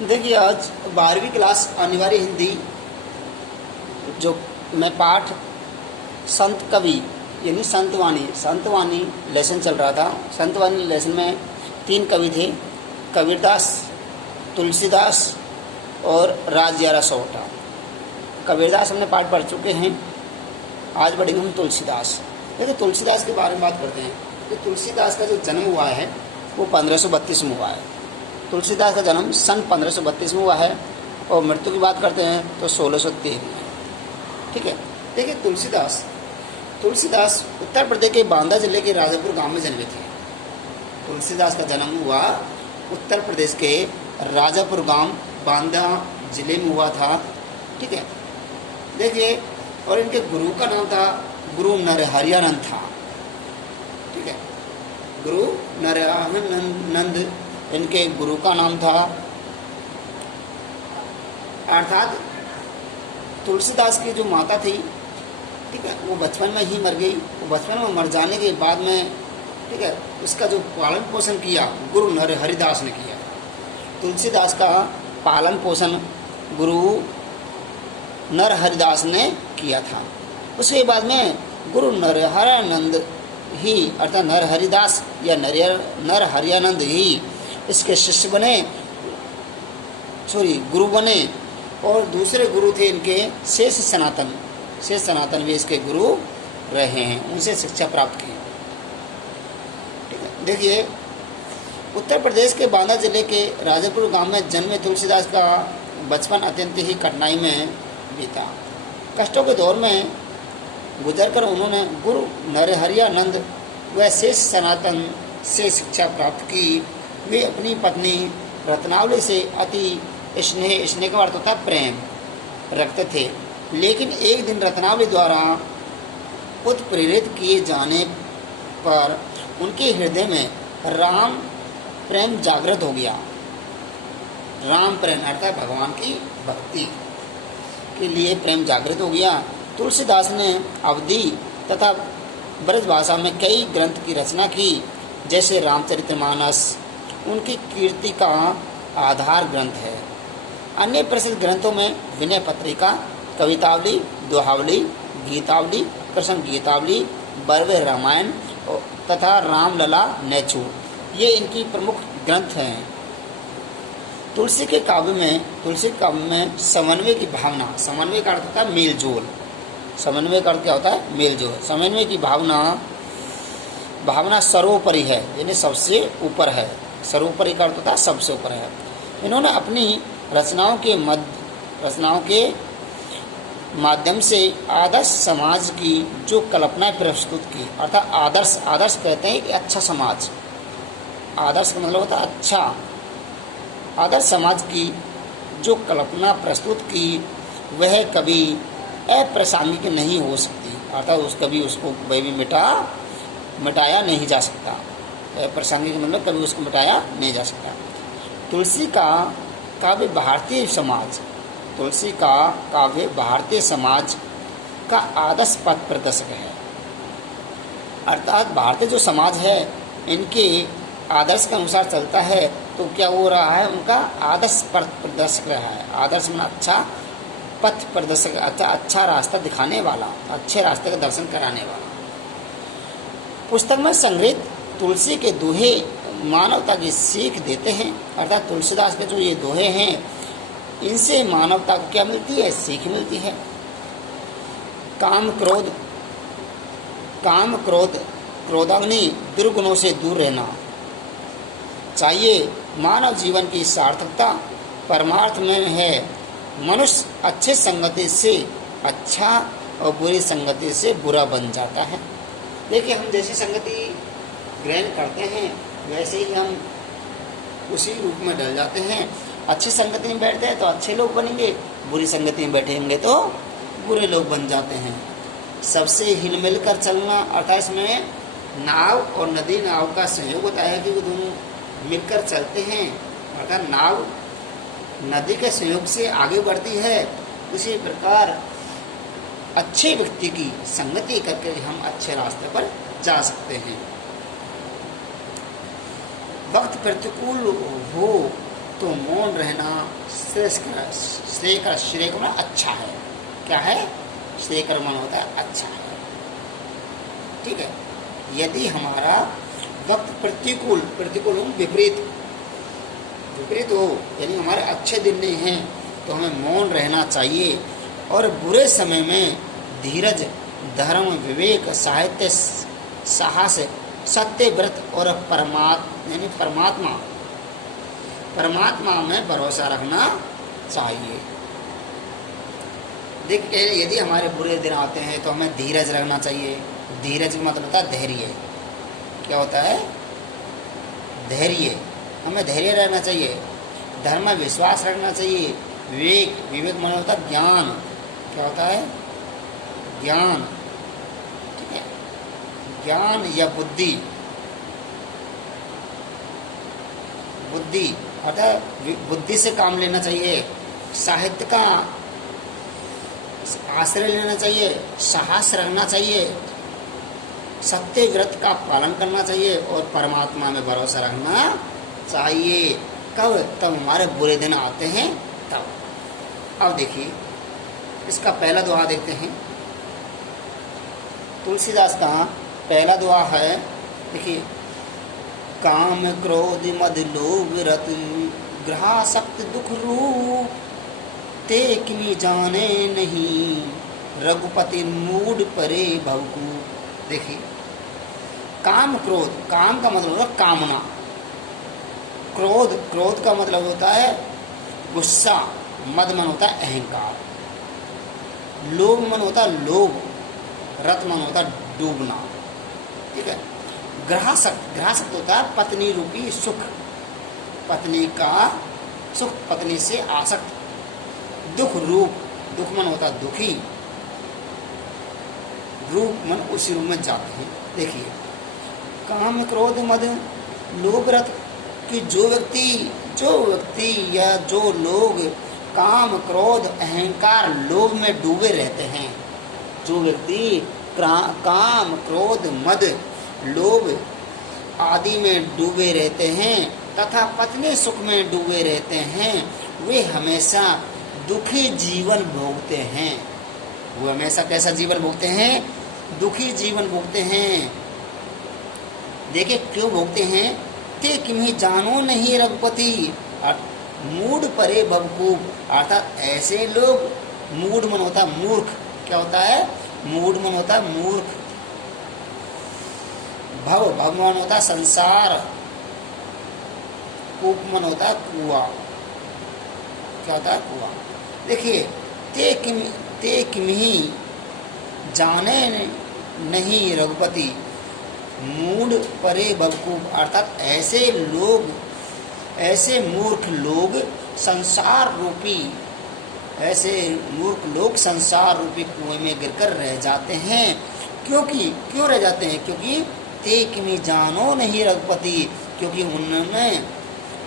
देखिए, आज 12वीं क्लास अनिवार्य हिंदी जो मैं पाठ संत कवि यानी संतवाणी लेसन चल रहा था। संतवाणी लेसन में 3 कवि थे, कबीरदास, तुलसीदास और राजयारा सोहटा। कबीरदास हमने पाठ पढ़ चुके हैं, आज पढ़ेंगे हम तुलसीदास। देखिए, तुलसीदास के बारे में बात करते हैं। तो तुलसीदास का जो जन्म हुआ है वो 1532 में हुआ है। तुलसीदास का जन्म सन 1532 में हुआ है और मृत्यु की बात करते हैं तो 1603 में। ठीक है। देखिए, तुलसीदास उत्तर प्रदेश के बांदा जिले के राजापुर गांव में जन्मे थे। तुलसीदास का जन्म हुआ उत्तर प्रदेश के राजापुर गांव बांदा जिले में हुआ था। ठीक है। देखिए, और इनके गुरु का नाम था गुरु नरहरियानंद था। ठीक है, गुरु नरहरियानंद इनके गुरु का नाम था। अर्थात तुलसीदास की जो माता थी, ठीक है, वो बचपन में ही मर गई। वो बचपन में मर जाने के बाद में, ठीक है, उसका जो पालन पोषण किया गुरु नरहरिदास ने किया। तुलसीदास का पालन पोषण गुरु नरहरिदास ने किया था। उसके बाद में गुरु नरहरियानंद ही अर्थात नरहरिदास या नरहरियानंद ही इसके शिष्य बने, गुरु बने। और दूसरे गुरु थे इनके शेष सनातन भी इसके गुरु रहे हैं, उनसे शिक्षा प्राप्त की। ठीक है। देखिए, उत्तर प्रदेश के बांदा जिले के राजापुर गांव में जन्मे तुलसीदास का बचपन अत्यंत ही कठिनाई में बीता। कष्टों के दौर में गुजरकर उन्होंने गुरु नरहरियानंद व शेष सनातन से शिक्षा प्राप्त की। वे अपनी पत्नी रत्नावली से अति स्नेह का अर्थ होता है प्रेम रखते थे। लेकिन एक दिन रत्नावली द्वारा उत्प्रेरित किए जाने पर उनके हृदय में राम प्रेम जागृत हो गया। राम प्रेम अर्थात भगवान की भक्ति के लिए प्रेम जागृत हो गया। तुलसीदास ने अवधी तथा ब्रज भाषा में कई ग्रंथ की रचना की, जैसे रामचरितमानस उनकी कीर्ति का आधार ग्रंथ है। अन्य प्रसिद्ध ग्रंथों में विनय पत्रिका, कवितावली, दोहावली, गीतावली, कृष्ण गीतावली, बरवे रामायण तथा रामलला नेचू ये इनकी प्रमुख ग्रंथ हैं। तुलसी काव्य में समन्वय की भावना, समन्वय का अर्थ होता है मेलजोल। समन्वय का अर्थ क्या होता है? मेलजोल। समन्वय की भावना सर्वोपरि है, यानी सबसे ऊपर है। सर्वोपरि का अर्थ होता है सबसे ऊपर है। इन्होंने अपनी रचनाओं के माध्यम से आदर्श समाज की जो कल्पना प्रस्तुत की, अर्थात आदर्श कहते हैं कि अच्छा समाज। आदर्श का मतलब होता है अच्छा। आदर्श समाज की जो कल्पना प्रस्तुत की वह कभी अप्रासंगिक नहीं हो सकती, अर्थात कभी उसको भी मिटाया नहीं जा सकता। अप्रासंगिक मतलब कभी उसको मिटाया नहीं जा सकता। तुलसी का काव्य भारतीय समाज का आदर्श पथ प्रदर्शक है। अर्थात भारतीय जो समाज है इनके आदर्श के अनुसार चलता है, तो क्या हो रहा है? उनका आदर्श पथ प्रदर्शक रहा है। आदर्श में अच्छा पथ प्रदर्शक, अच्छा रास्ता दिखाने वाला, अच्छे रास्ते का दर्शन कराने वाला। पुस्तक में संग्रहित तुलसी के दोहे मानवता की सीख देते हैं। अर्थात तुलसीदास के जो ये दोहे हैं इनसे मानवता को क्या मिलती है? सीख मिलती है। काम क्रोधाग्नि दुर्गुणों से दूर रहना चाहिए। मानव जीवन की सार्थकता परमार्थ में है। मनुष्य अच्छे संगति से अच्छा और बुरी संगति से बुरा बन जाता है। देखिए, हम जैसी संगति ग्रहण करते हैं वैसे ही हम उसी रूप में ढल जाते हैं। अच्छी संगति में बैठते हैं तो अच्छे लोग बनेंगे, बुरी संगति में बैठेंगे तो बुरे लोग बन जाते हैं। सबसे हिल मिल कर चलना, अर्थात इसमें नाव और नाव का सहयोग होता है कि वो दोनों मिलकर चलते हैं। अर्थात नाव नदी के सहयोग से आगे बढ़ती है। उसी प्रकार अच्छे व्यक्ति की संगति करके हम अच्छे रास्ते पर जा सकते हैं। वक्त प्रतिकूल हो तो मौन रहना श्रेय कर्म अच्छा है। क्या है? श्रेय कर्म होता है अच्छा है। ठीक है। यदि हमारा वक्त प्रतिकूल विपरीत हो, यानी हमारे अच्छे दिन नहीं हैं, तो हमें मौन रहना चाहिए। और बुरे समय में धीरज, धर्म, विवेक, साहित्य, साहस, सत्य, व्रत और परमात्मा में भरोसा रखना चाहिए। देखिए, यदि हमारे बुरे दिन आते हैं तो हमें धीरज रखना चाहिए। धीरज का मतलब होता है धैर्य। क्या होता है? धैर्य। हमें धैर्य रहना चाहिए। धर्म में विश्वास रखना चाहिए। विवेक मतलब होता है ज्ञान। क्या होता है? ज्ञान। ठीक है। ज्ञान या बुद्धि अर्थात बुद्धि से काम लेना चाहिए। साहित्य का आश्रय लेना चाहिए। साहस रखना चाहिए। सत्य व्रत का पालन करना चाहिए और परमात्मा में भरोसा रखना चाहिए। कब? तब हमारे बुरे दिन आते हैं तब। अब देखिए, इसका पहला दुआ देखते हैं। तुलसीदास का पहला दुआ है, देखिए, काम क्रोध मद लोभ रत ग्रहासक्त दुख रूप ते किमी जाने नहीं रघुपति मूड परे भवकू। देखिए, काम क्रोध, काम का मतलब होता है कामना। क्रोध का मतलब होता है गुस्सा। मद मन होता है अहंकार। लोभ मन होता है लोभ। रत मन होता है डूबना। ठीक है। ग्रहासक्त होता है पत्नी रूपी सुख। पत्नी का सुख, पत्नी से आसक्त। दुख मन होता है दुखी। रूप मन उसी रूप में जाते हैं। देखिए, काम क्रोध मद लोभ रत कि जो व्यक्ति या जो लोग काम क्रोध अहंकार लोभ में डूबे रहते हैं, जो व्यक्ति काम क्रोध मद लोभ आदि में डूबे रहते हैं तथा पत्नी सुख में डूबे रहते हैं, वे हमेशा दुखी जीवन भोगते हैं। वो हमेशा कैसा जीवन भोगते हैं? दुखी जीवन भोगते हैं। देखिए, क्यों भोगते हैं? ते किन्हीं जानो नहीं रघुपति मूड परे भवकूप। अर्थात ऐसे लोग, मूड मन होता है मूर्ख। क्या होता है? मूड मन होता है मूर्ख। भगवान होता है संसार। कूप मन होता है कुआ। क्या होता है? कुआ। देखिए, ते किन्हीं जाने नहीं रघुपति मूड परे भवकूप। अर्थात ऐसे मूर्ख लोग संसार रूपी कुएं में गिरकर रह जाते हैं। क्यों रह जाते हैं? क्योंकि ते किन्हीं जानो नहीं रघुपति, क्योंकि उन्होंने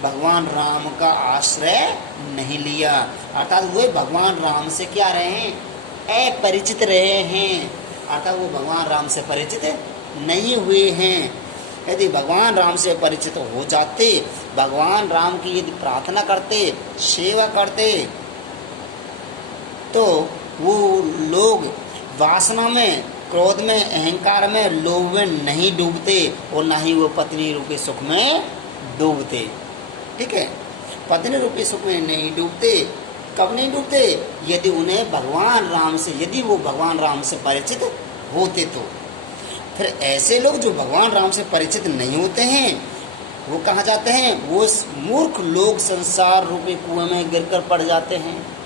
भगवान राम का आश्रय नहीं लिया। अर्थात वे भगवान राम से क्या रहे हैं? अपरिचित रहे हैं। अर्थात वो भगवान राम से परिचित नहीं हुए हैं। यदि भगवान राम से परिचित हो जाते, भगवान राम की यदि प्रार्थना करते, सेवा करते, तो वो लोग वासना में, क्रोध में, अहंकार में, लोभ में नहीं डूबते और ना ही वो पत्नी रूपी सुख में डूबते। ठीक है। पत्नी रूपी सुख में नहीं डूबते। कब नहीं डूबते? यदि उन्हें भगवान राम से परिचित होते तो। फिर ऐसे लोग जो भगवान राम से परिचित नहीं होते हैं, वो कहाँ जाते हैं? वो मूर्ख लोग संसार रूपी कुएं में गिरकर पड़ जाते हैं।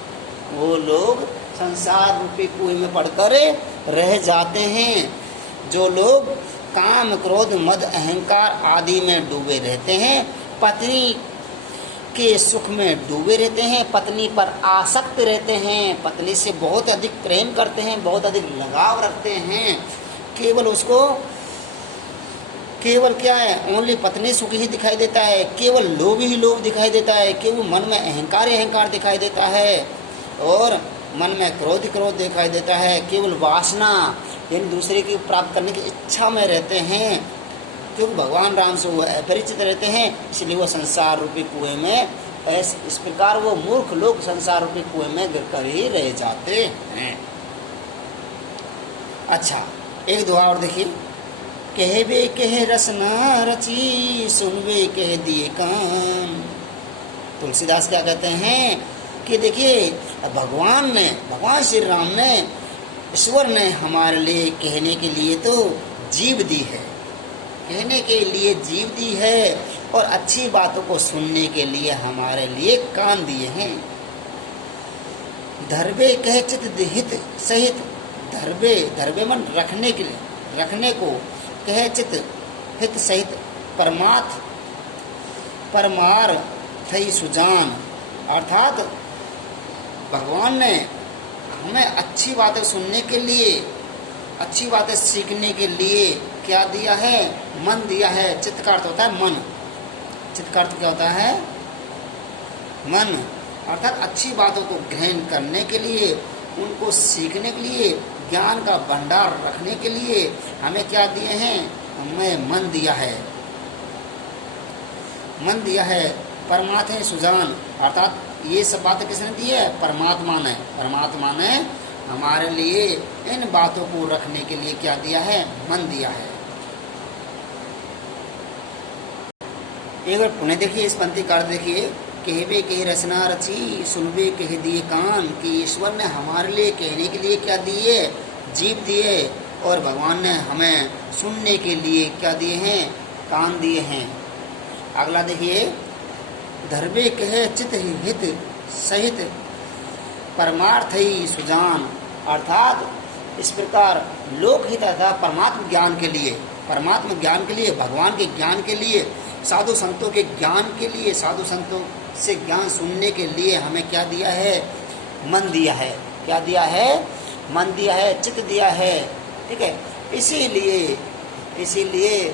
वो लोग संसार रूपी कुएं में पड़कर रह जाते हैं। जो लोग काम क्रोध मद अहंकार आदि में डूबे रहते हैं, पत्नी के सुख में डूबे रहते हैं, पत्नी पर आसक्त रहते हैं, पत्नी से बहुत अधिक प्रेम करते हैं, बहुत अधिक लगाव रखते हैं, केवल क्या है? ओनली पत्नी सुख ही दिखाई देता है, केवल लोभ ही लोभ दिखाई देता है, केवल मन में अहंकार दिखाई देता है और मन में क्रोध दिखाई देता है, केवल वासना यानी दूसरे की प्राप्त करने की इच्छा में रहते हैं, क्योंकि भगवान राम से वो अपरिचित रहते हैं, इसलिए वो संसार रूपी कुएं में इस प्रकार वो मूर्ख लोग संसार रूपी कुएं में गिर कर ही रह जाते हैं। अच्छा, एक दुआ और देखिए, कहबे कह रसना रची, सुनबे कह दिए कान। तुलसीदास क्या कहते हैं कि देखिए, भगवान श्री राम ने, ईश्वर ने हमारे लिए कहने के लिए तो जीव दी है, कहने के लिए जीव दी है, और अच्छी बातों को सुनने के लिए हमारे लिए कान दिए हैं। धरबे कह चित हित सहित, धरबे मन रखने के लिए, रखने को, कह चित हित सहित, परमार थई सुजान। अर्थात भगवान ने हमें अच्छी बातें सुनने के लिए, अच्छी बातें सीखने के लिए क्या दिया है? मन दिया है। चित्त का अर्थ होता है मन। चित्त का अर्थ क्या होता है? मन। अर्थात अच्छी बातों को ग्रहण करने के लिए, उनको सीखने के लिए, ज्ञान का भंडार रखने के लिए हमें क्या दिए हैं? हमें मन दिया है, मन दिया है। परमात्मा सुजान, अर्थात ये सब बातें किसने दी है? परमात्मा ने। परमात्मा ने हमारे लिए इन बातों को रखने के लिए क्या दिया है? मन दिया है। एक बार पुनः देखिए, इस पंक्ति का अर्थ देखिए, कहबे कह रचना रची, सुनबे कह दिए कान। कि ईश्वर ने हमारे लिए कहने के लिए क्या दिए? जीव दिए, और भगवान ने हमें सुनने के लिए क्या दिए हैं? कान दिए हैं। अगला देखिए, धरबे कहे चित हित सहित, परमार्थ ही सुजान। अर्थात इस प्रकार लोकहित अर्थात परमात्म ज्ञान के लिए, परमात्मा ज्ञान के लिए, भगवान के ज्ञान के लिए, साधु संतों के ज्ञान के लिए, साधु संतों से ज्ञान सुनने के लिए हमें क्या दिया है? मन दिया है। क्या दिया है? मन दिया है, चित्त दिया है। ठीक है, इसीलिए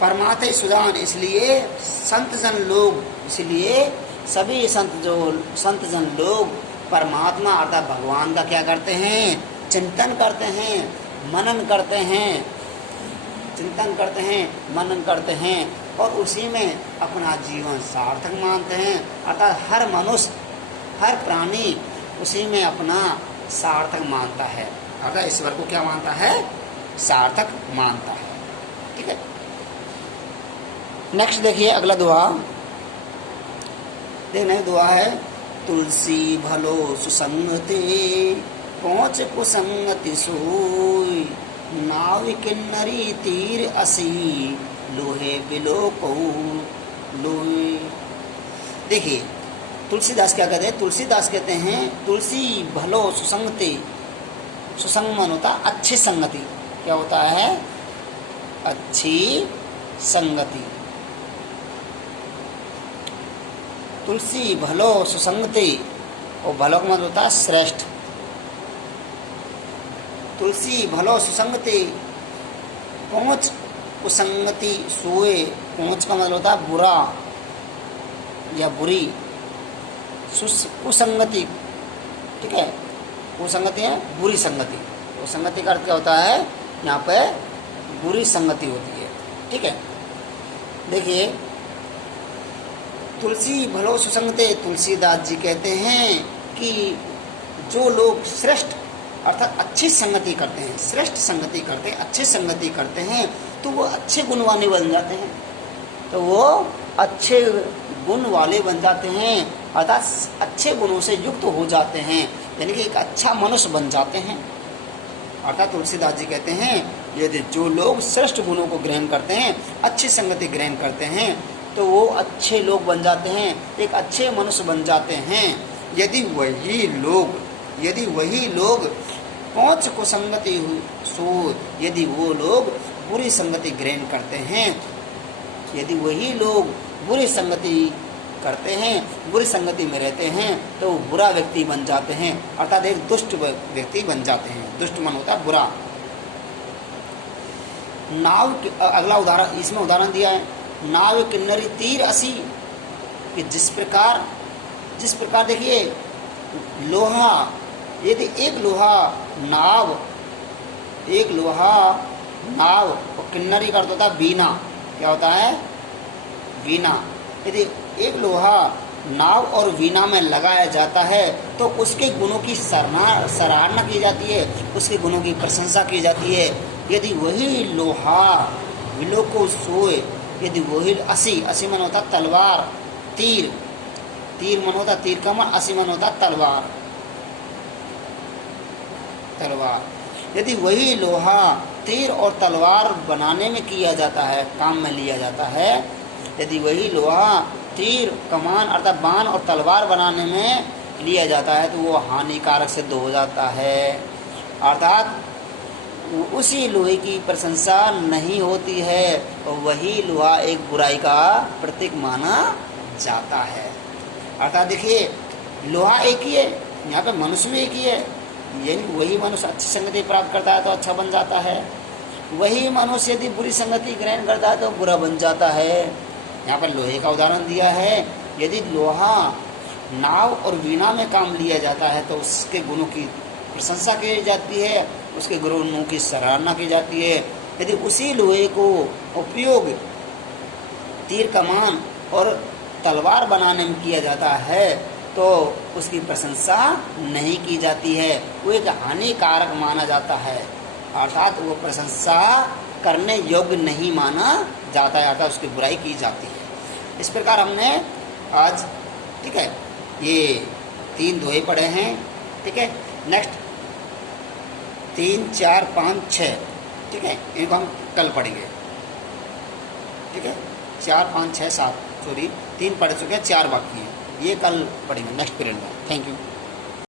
परमात्मा सुजान, इसलिए संत जन लोग, इसलिए सभी संत जन लोग परमात्मा अर्थात भगवान का क्या करते हैं? चिंतन करते हैं, मनन करते हैं, चिंतन करते हैं, मनन करते हैं, और उसी में अपना जीवन सार्थक मानते हैं। अर्थात हर मनुष्य, हर प्राणी उसी में अपना सार्थक मानता है। अर्थात ईश्वर को क्या मानता है? सार्थक मानता है। ठीक है, नेक्स्ट देखिए अगला दुआ। देखना दुआ है, तुलसी भलो सुसंगति, पहुँच कुसंगति सोई, नाव किन्नरी तीर असी, लोहे बिलो को लोहे। देखिए तुलसीदास क्या कहते हैं? तुलसीदास कहते हैं, तुलसी भलो सुसंगति, सुसंग मन होता अच्छी संगति। क्या होता है? अच्छी संगति। तुलसी भलो सुसंगति, और भलो का मतलब होता है श्रेष्ठ। तुलसी भलो सुसंगति, पहुँच कुसंगति सोए। पहुँच का मतलब होता है बुरा या बुरी। कुसंगति, ठीक है, कुसंगति है बुरी संगति। तो संगति का अर्थ क्या होता है? यहाँ पे बुरी संगति होती है। ठीक है, देखिए तुलसी भलो सुसंगते, तुलसीदास जी कहते हैं कि जो लोग श्रेष्ठ अर्थात अच्छी संगति करते हैं, श्रेष्ठ संगति करते हैं, अच्छी संगति करते हैं, तो वो अच्छे गुण वाले बन जाते हैं। तो वो अच्छे गुण वाले बन जाते हैं, अर्थात अच्छे गुणों से युक्त हो जाते हैं, यानी कि एक अच्छा मनुष्य बन जाते हैं। अर्थात तुलसीदास जी कहते हैं, यदि जो लोग श्रेष्ठ गुणों को ग्रहण करते हैं, अच्छी संगति ग्रहण करते हैं, तो वो अच्छे लोग बन जाते हैं, एक अच्छे मनुष्य बन जाते हैं। यदि वही लोग पहुँच को संगति सो, यदि वो लोग बुरी संगति ग्रहण करते हैं, यदि वही लोग बुरी संगति करते हैं, बुरी संगति में रहते हैं, तो बुरा व्यक्ति बन जाते हैं, अर्थात एक दुष्ट व्यक्ति बन जाते हैं। दुष्ट मन होता है बुरा। नाव, अगला उदाहरण इसमें उदाहरण दिया है, नाव किन्नरी तीर असी, कि जिस प्रकार देखिए लोहा, यदि एक लोहा नाव और किन्नरी का अर्थ होता है वीणा। क्या होता है? वीणा। यदि एक लोहा नाव और वीणा में लगाया जाता है तो उसके गुणों की सराहना की जाती है, उसके गुणों की प्रशंसा की जाती है। यदि वही लोहा विलो को सोए, यदि वही असी मन होता तलवार, तीर मन होता तीर का मन, असी मन होता तलवार। यदि वही लोहा तीर और तलवार बनाने में किया जाता है, काम में लिया जाता है, यदि वही लोहा तीर कमान अर्थात बाण और तलवार बनाने में लिया जाता है तो वो हानिकारक सिद्ध हो जाता है। अर्थात उसी लोहे की प्रशंसा नहीं होती है और वही लोहा एक बुराई का प्रतीक माना जाता है। अर्थात देखिए, लोहा एक ही है, यहाँ पे मनुष्य भी एक ही है। यानी वही मनुष्य अच्छी संगति प्राप्त करता है तो अच्छा बन जाता है, वही मनुष्य यदि बुरी संगति ग्रहण करता है तो बुरा बन जाता है। यहाँ पर लोहे का उदाहरण दिया है। यदि लोहा नाव और वीणा में काम लिया जाता है तो उसके गुणों की प्रशंसा की जाती है, उसके गुणों की सराहना की जाती है। यदि उसी लोहे को उपयोग तीर कमान और तलवार बनाने में किया जाता है तो उसकी प्रशंसा नहीं की जाती है, वो एक हानिकारक माना जाता है। अर्थात वो प्रशंसा करने योग्य नहीं माना जाता है, अर्थात उसकी बुराई की जाती है। इस प्रकार हमने आज, ठीक है, ये 3 दोहे पढ़े हैं। ठीक है, नेक्स्ट 3, 4, 5, 6, ठीक है, इनको हम कल पढ़ेंगे। ठीक है, 4, 5, 6, 7, सॉरी 3 पढ़ चुके हैं, 4 बाकी हैं, ये कल पढ़ेंगे नेक्स्ट पीरियड में। Thank you.